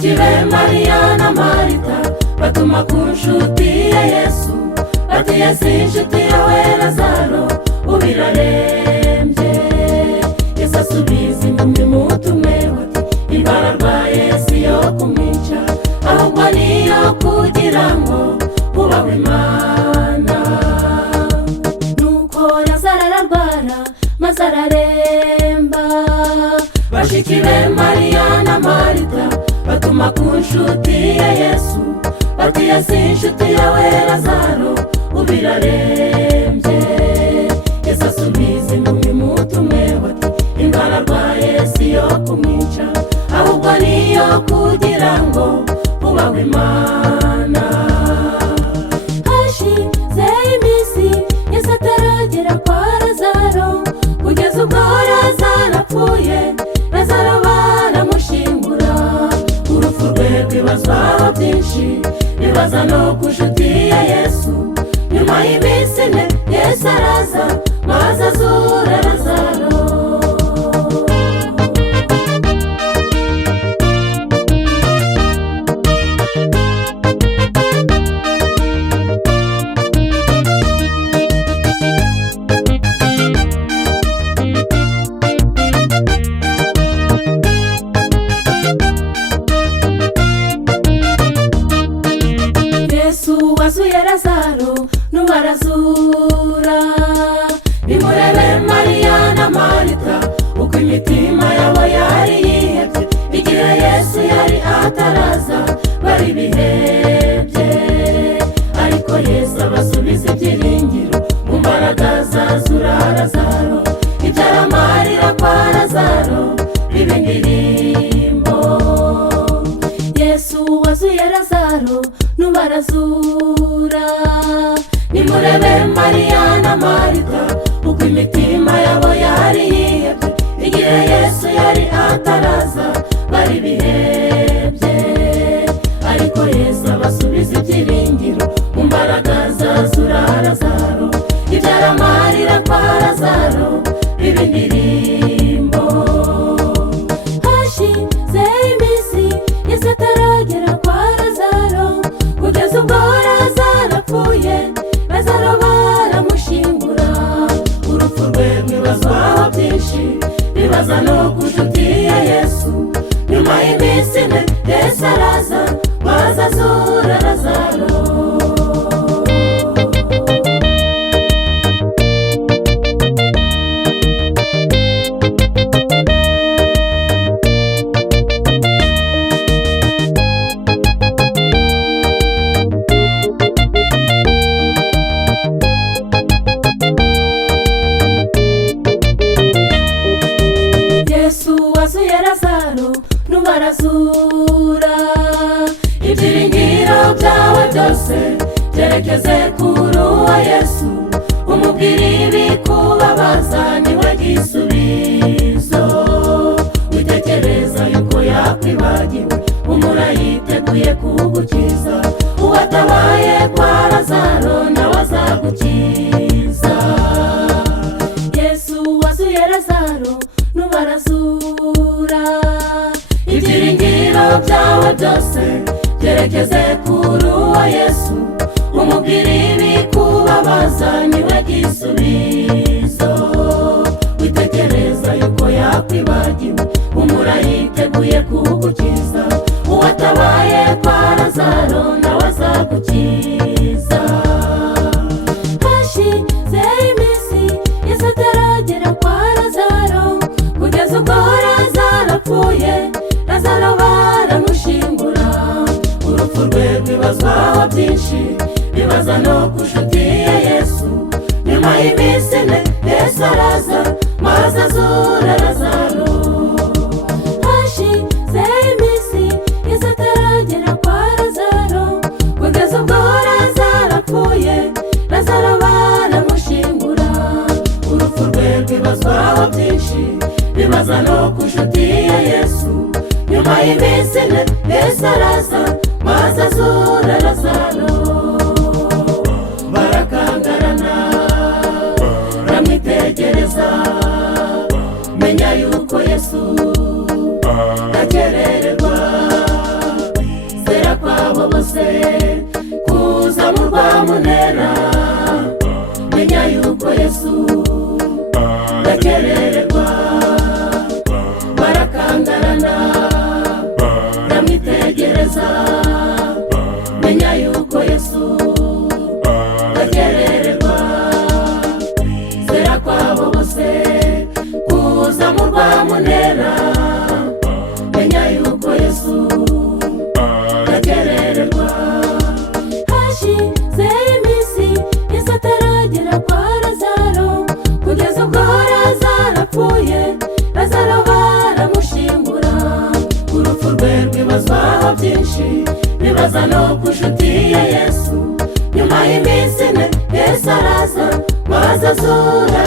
bashiki be Mariya na Marita batuma ku nshuti ya Yesu bati Yesu inshuti yawe Lazaro ubirarembye. Yesu asubiza impumyi mutume bati indwara arwaye si yo kumwica ahubwo niyo kugira ngo ubaho Imana. Nuko Lazaro ararwara maze araremba, bashiki be Mariya na Marita batuma ku nshuti ya Yesu bati Yesu inshuti yawe Lazaro ubirarembye. Yesu asubiza impumyi mutume bati indwara arwaye si yo kumwica ahubwo niyo kugira ngo ubaho Imana. Hashize iminsi Yesu ataragera kwa Lazaro, kugeza ubwo Lazaro apfuye Lazaro baramushingura. Urupfu rwe rwibazwaho byinshi bibaza no ku nshuti ya Yesu. Nyuma y'iminsi ine Yesu araza maze azura Lazaro. Wazuye Lazaro nubu arazura, nimurebe Mariya na Marita uko imitima yabo yari yihebye igihe Yesu yari ataraza bari bihebye. Ariko Yesu abasubiza ibyiringiro mu mbaraga zazura Lazaro, ibyaramarira kwa Lazaro biba indirimbo. Yesu wazuye Lazaro nubu arazura, nimurebe Mariya na Marita uko imitima yabo yari yihebye igihe Yesu yari ataraza bari bihebye. Ariko Yesu abasubiza ibyiringiro mu mbaraga zazura Lazaro, ibyaramarira kwa Lazaro biba indirimbo. Hashize iminsi Yesu ataragera kwa Lazaro, kugeza ubwo Lazaro apfuye Lazaro baramushingura. Urupfu rwe rwibazwaho byinshi bibaza no ku nshuti ya Yesu. Nyuma y'iminsi ine Yesu araza maze azura Lazaro. Wazuye Lazaro nubu arazura, ibyiringiro byawe byose byerekeze kuri uwo Yesu. Umubwira ibikubabaza niwe gisubizo, witekereza yuko yakwibagiwe umura yiteguye kugukiza. Uwatabaye kwa Lazaro nawe azagukiza. Yesu wazuye Lazaro nubu arazura, ibyiringiro byawe byose byerekeze kuri uwo Yesu. Umubwira ibikubabaza niwe gisubizo, witekereza yuko yakwibagiwe umura yiteguye kugukiza. Uwatabaye kwa Lazaro nawe azagukiza. Hashize iminsi Yesu ataragera kwa Lazaro, kugeza ubwo Lazaro apfuye Lazaro baramushingura. Urupfu rwe rwibazwaho byinshi bibaza no ku nshuti ya Yesu. Nyuma y'iminsi ine Yesu araza maze azura Lazaro. Hashize iminsi Yesu ataragera kwa Lazaro, kugeza ubwo Lazaro apfuye Lazaro baramushingura. Urupfu rwe rwibazwaho byinshi bibaza no ku nshuti ya Yesu. Nyuma y'iminsi ine Yesu araza maze azura Lazaro. Barakangarana baramwitegereza, menya yuko Yesu akerererwa. bose kuzamurwa mu ntera, menya yuko Yesu gakerererwa, barakangarana baramwitegereza, menya yuko Yesu gakerererwa, zera kwabo bose kuzamurwa mu ntera, menya yuko Yesu gakerererwa. Hashize iminsi Yesu ataragera kwa Lazaro, kugeza ubwo Lazaro apfuye, Lazaro baramushingura, urupfu rwe rwibazwaho byinshi, bibaza no ku nshuti ya Yesu. Nyuma y'iminsi ine Yesu araza, ngo azazura